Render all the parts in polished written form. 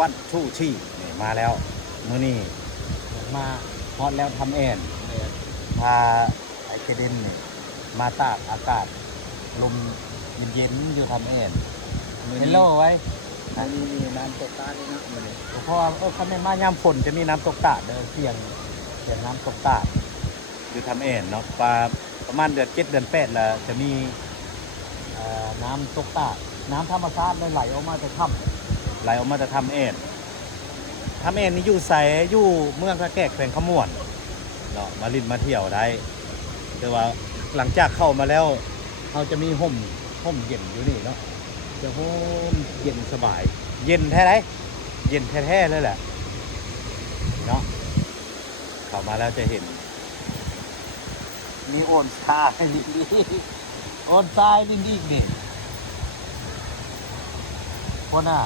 วันชูชีนี่มาแล้วมื้อนี้มาฮอตแล้วทำแอนพาไอเคเดนนี่มาตากอากาศลมเย็นๆอยู่ทำแอนเฮลโลไว้มีน้ำตกตาด้วยนะมันเลย เพราะว่าถ้าไม่มายามฝนจะมีน้ำตกตาดเด้อเสียงน้ำตกตาดอยู่ทำแอนเนาะประมาณเดือน7 เดือน 8แล้วจะมีน้ำตกตาดน้ำธรรมชาติไหลออกมาจะถ้ำไหลออกมาจะทำแอนนี่อยู่ใสอยู่เมืองพระแกกแขวงขมวนเนาะมาลินมาเที่ยวได้แต่ว่าหลังจากเข้ามาแล้วเขาจะมีห่มเย็นอยู่นี่เนาะจะห่มเย็นสบายเย็นแท้เลยเย็นแท้ๆเลยแหละเนาะเข้ามาแล้วจะเห็นมีโอนทรายนี่โอนทรายนี่อีกนี่คนน่ะ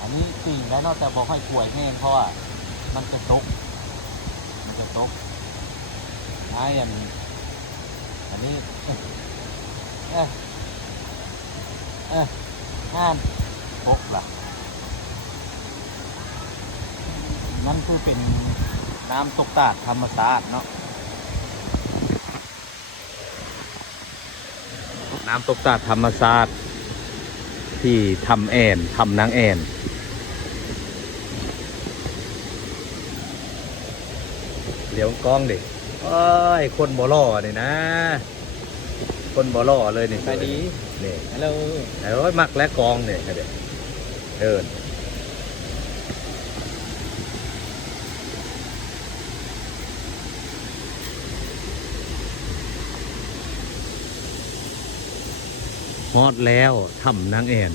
อันนี้จริงแล้วเนาะแต่บอกให้ป่วยแห้งเพราะว่ามันจะตกอันนี้งานตกล่ะนั่นคือเป็นน้ำตกตาดธรรมชาติเนาะน้ำตกตาดธรรมชาติที่ทำนางแอนเดี๋ยวกล้องดิโอ้ยคนบ่ล่อนี่นะคนบ่ล่อเลยนี่ ไปดี นี่ ฮัลโหล โอ้ยมักและกองเนี่ยเดินฮอดแล้วทำนางแอน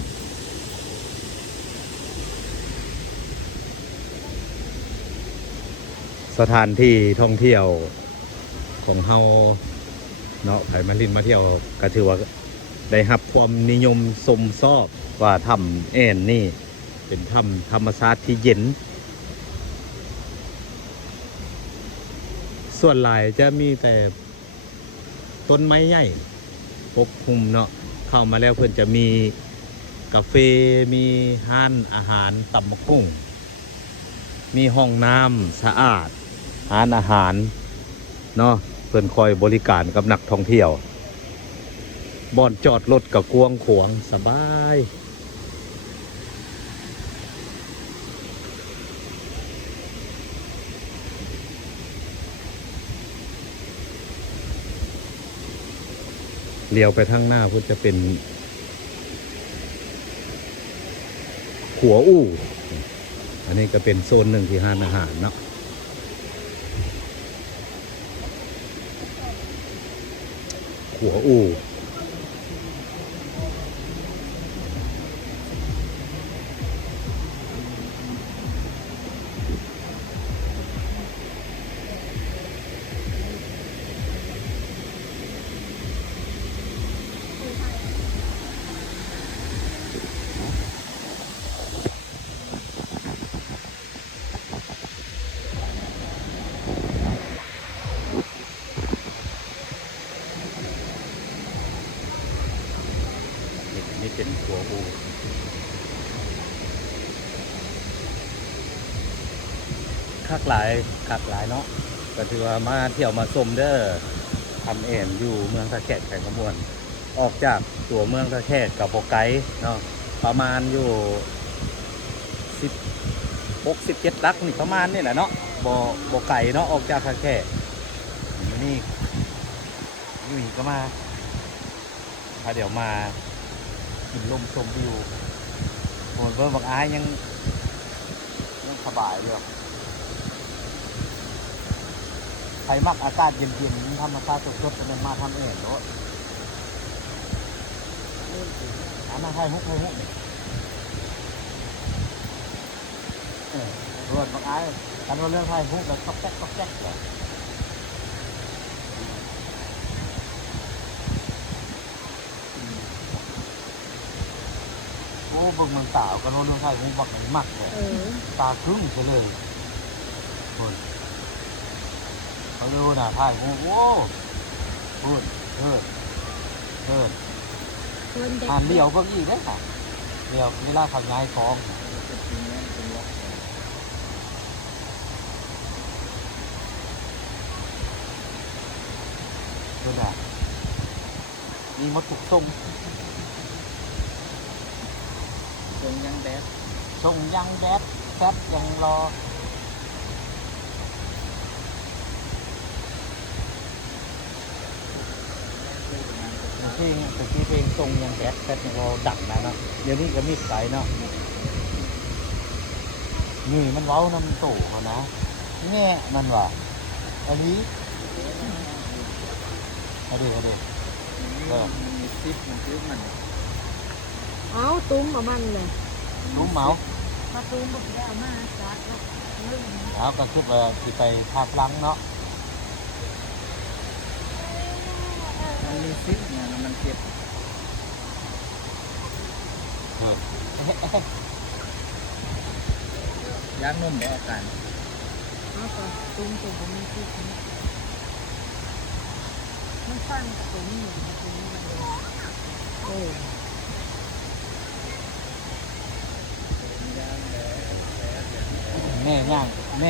สถานที่ท่องเที่ยวของเฮาเนาะไผมาลินมาเที่ยวก็ถือว่าได้รับความนิยมชมชอบว่าถ้ำแอนนี่เป็นถ้ำธรรมชาติที่เย็นส่วนหลายจะมีแต่ต้นไม้ใหญ่ปกคลุมเนาะเข้ามาแล้วเพื่อนจะมีกาแฟมีร้านอาหารตำบักหุ่งมีห้องน้ำสะอาดร้านอาหารเนาะเพื่อนคอยบริการกับนักท่องเที่ยวบ่อนจอดรถกับกวงขวางสบายเลี้ยวไปทางหน้าพุทธจะเป็นขัวอู้อันนี้ก็เป็นโซนหนึ่งที่ห้านอาหารเนาะขัวอู้นี่เป็นขัวอู้คักหลายเนาะก็ถือว่ามาเที่ยวมาชมเด้อทำแอนอยู่เมืองตะแคกแข่งขมวนออกจากตัวเมืองตะแคกกับโบไกเนาะประมาณอยู่16-17 ลักนี่ประมาณนี่แหละเนาะโบไก่เนาะออกจากตะแคกนี่อยู่นี่ก็มาพาเดี๋ยวมากินลมชมวิวโหนเบอร์บักอ้ายยังสบายเลยใครมักอากาศเย็นๆธรรมชาติสดๆจะมาทำเองเนาะอันนั้นให้ฮุกนี่รวดบักอ้ายกันว่าเรื่องให้ฮุกแล้วก็แจ๊กเลยโอ้บึงมันสาวกันว่าเรื่องให้ฮุกบักไหนมักเลยตาครึ่งไปเลยคนเขาดูนะถ่ายโอ้โหพูดเอออ่านเลี้ยวเบิ่งอีกได้ค่ะ เดี๋ยวเวลาเขาย้ายของ เป็นจริงแล้วเป็นล็อก คือแบบมีมดถูกส่ง ตรงยังแบด ส่งยังแบดยังรอเพลงตะกี้เพลงส่งยังแบดยังรอดังนะเนาะเดี๋ยวนี้ก็มีสายเนาะนี่มันเว้าน้ำโตเขานะแง่มันว่ะอันนี้เอาดิ มันมีซิปมันคือมัน เอาตุ้มเอามันเลย รู้เมา มาตุ้มบอกแล้วมาจัดแล้วเรื่องนี้ แล้วก็คิดว่าสิไปภาคหลังเนาะ มันมีซิปเนี่ยมันเก็บ เออ ยางนุ่มบ่อาการ เอาก็ตุ้มตุ้มผมมีที่นี้มันฟังกับตุ้มอยู่กับตุ้มมันเลยโอ้ ยางแบด แม่ย่างแ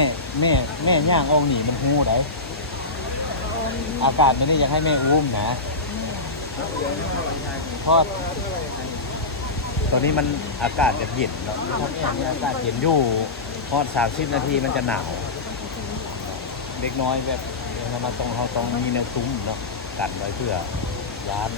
ม่ย่างออกหนีมันหูได้อากาศไม่ได้อยากให้แม่อุ้มนะเพราะตอนนี้มันอากาศจะเย็นเนาะถ้าแม่นี่อากาศเย็นอยู่พอ30 นาทีมันจะหนาวเล็กน้อยแบบเราต้องมีแนวซุ้มเนาะกันไว้เพื่อยาน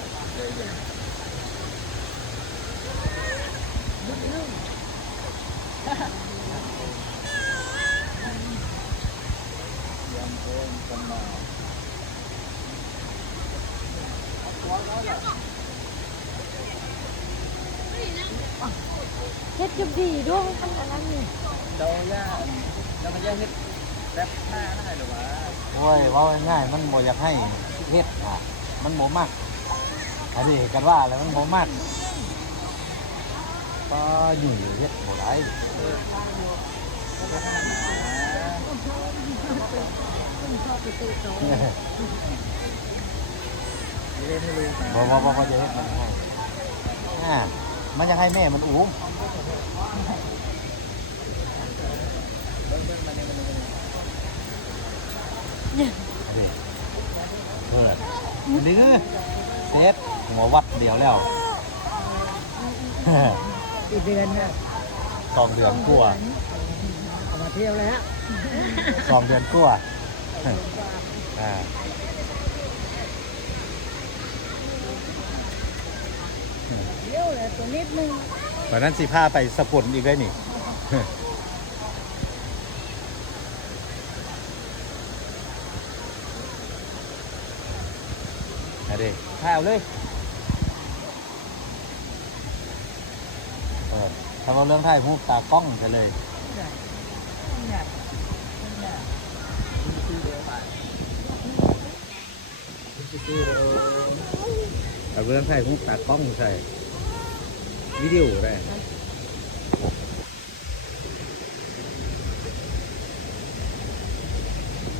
ยางโอนกันมา เฮ็ดจะดีด้วยมันอะไรนี่ เดาย่าแล้วมันจะเฮ็ดแรปหน้าได้หรือวะ โอ้ยเว่าง่ายๆมันบ่อยากให้เฮ็ดอ่ะมันบ่มักอันนี้กันว่าแล้วมันบ่มักก็อยู่เฮ็ดบ่ได้ ต้องชอบไปตู้โต๊ะ ไม่ได้ให้รู้ บ่จะเฮ็ดมันให้มันจะให้แม่มันอุ้ม เบิ้งมันเนี่ยมัน นี่เอออันนี้คือเซตหัววัดเดียวแล้ว กี่เดือนน่ะ 2 เดือนกว่า เอามาเที่ยวแล้ว 2 เดือนกว่าอ่า เที่ยวแล้วตัวนิดนึง วันนั้นสิพาไปสกุลอีกได้นี่ เอาดิถ่ายเอาเลยถ้าเราเรื่องถ่ายรูปตากล้องกันเลย ซื้อเดียวไปซื้อเดียว แต่เรื่องถ่ายรูปตากล้องใช่วิดีโอได้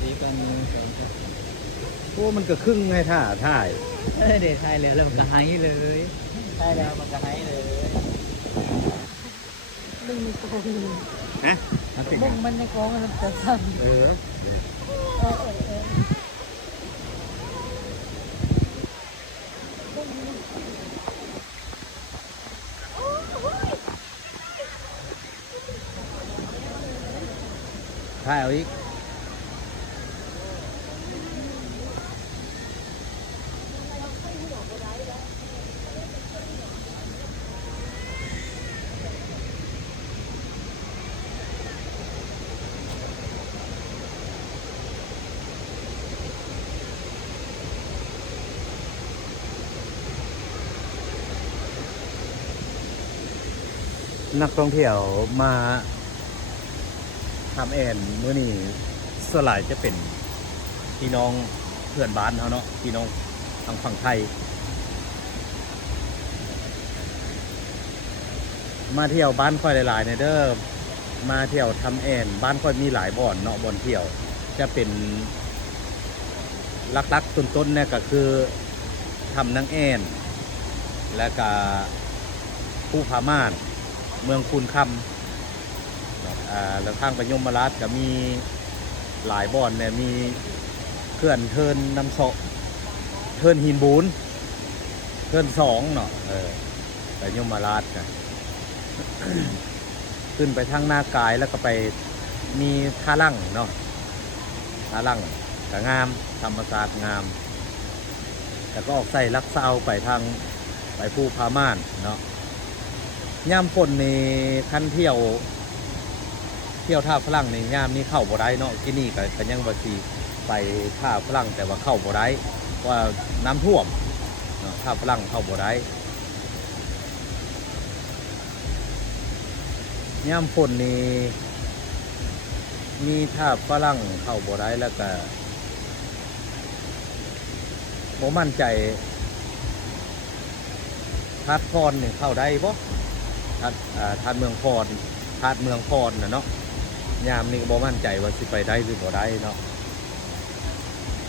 ดีกันสองครับ โอ้มันก็ครึ่งให้ถ่าย เดี๋ยวไทยเลยแล้วมันก็หายเลยใช่แล้วมันก็หายเลย ดึงมีโกง ฮะมันเป็น ดึงมันในกองมันจะสั่น เออ ถ่ายเอาอีกนักท่องเที่ยวมาทำแอนเมื่อนี้สวนหลายจะเป็นพี่น้องเพื่อนบ้านเขาเนาะพี่น้องทางฝั่งไทย มาเที่ยวบ้านค่อยหลายๆเนี่ยเด้อมาเที่ยวทำแอนบ้านค่อยมีหลายบ่อนเนาะบ่อนเที่ยวจะเป็นลักๆต้นๆเนี่ยก็คือทำนางแอนและก็ ผู้พาม่านเมืองคูนคำแล้วทางไปยมราชก็มีหลายบ่อนเนี่ยมีเขื่อนเทินน้ำโซเทินหินบูนเทินสองเนาะไปยมราชกัน ขึ้นไปทางหน้ากายแล้วก็ไปมีท่าลั่งเนาะท่าลั่งก็งามธรรมศาสตร์งามแต่ก็ออกใส่ลักเศร้าไปทางไปภูพาม่านเนาะย่ำฝนในคันเที่ยวท่าฝรั่งในย่ามนี้เข้าบ่ได้เนาะที่นี่ก็ยังบ่สิไปท่าฝรั่งแต่ว่าเข้าบ่ได้ว่าน้ำท่วมเนาะท่าฝรั่งเข้าบ่ได้ย่ำฝนนี่มีท่าฝรั่งเข้าบ่ได้แล้วก็บ่มั่นใจทาดพรเนี่ยเข้าได้บ่ทาดเมืองพรนะเนาะยามนี่ก็บ่มั่นใจว่าสิไปได้หรือบ่ได้เนาะ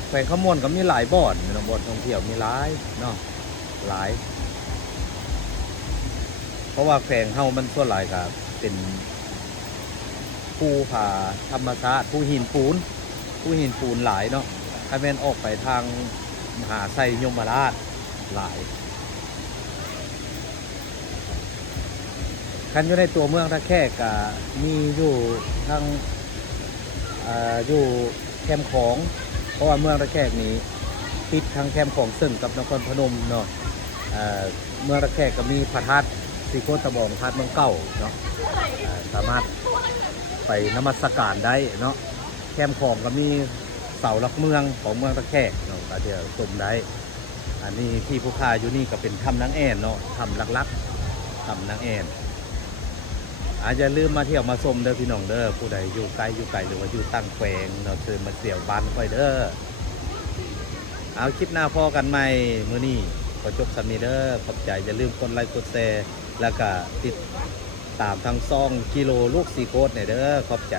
แขวงขมวนก็มีหลายบ่อนเนาะบ่อนท่องเที่ยวมีหลายเนาะหลายเพราะว่าแขวงเฮามันส่วนหลายก็เป็นภูผาธรรมชาติภูหินปูนหลายเนาะถ้าแม่นออกไปทางมหาไซยมราชหลายคันอยู่ในตัวเมืองท่าแขกก็มีอยู่ทางอยู่แคมป์ของเพราะว่าเมืองท่าแขกนี้ติดทางแคมป์ของซึ่งกับนครพนมเนาะเมืองท่าแขกก็มีพระธาตุสีโคตะบองพระธาตุเมืองเก่าเนาะสามารถไปนมัสการได้เนาะแคมป์ของก็มีเสาหลักเมืองของเมืองท่าแขกเนาะก็เดี๋ยวชมได้อันนี้ที่ผู้ค้าอยู่นี่ก็เป็นถ้ำนางแอ่นเนาะถ้ำลักๆถ้ำนางแอ่นอย่าลืมมาเที่ยวมาชมเด้อพี่น้องเด้อผู้ใดอยู่ไกลหรือว่าอยู่ตั้งแขวงเราเชิญมาเที่ยวบ้านค่อยเด้อเอาคลิปหน้าพอกันใหม่มื้อนี้ขอจบสำนีเด้อขอบใจอย่าลืมกดไลค์กดแชร์แล้วก็ติดตามทางซ่องกิโลลูกสีโคตรเนี่ยเด้อขอบใจ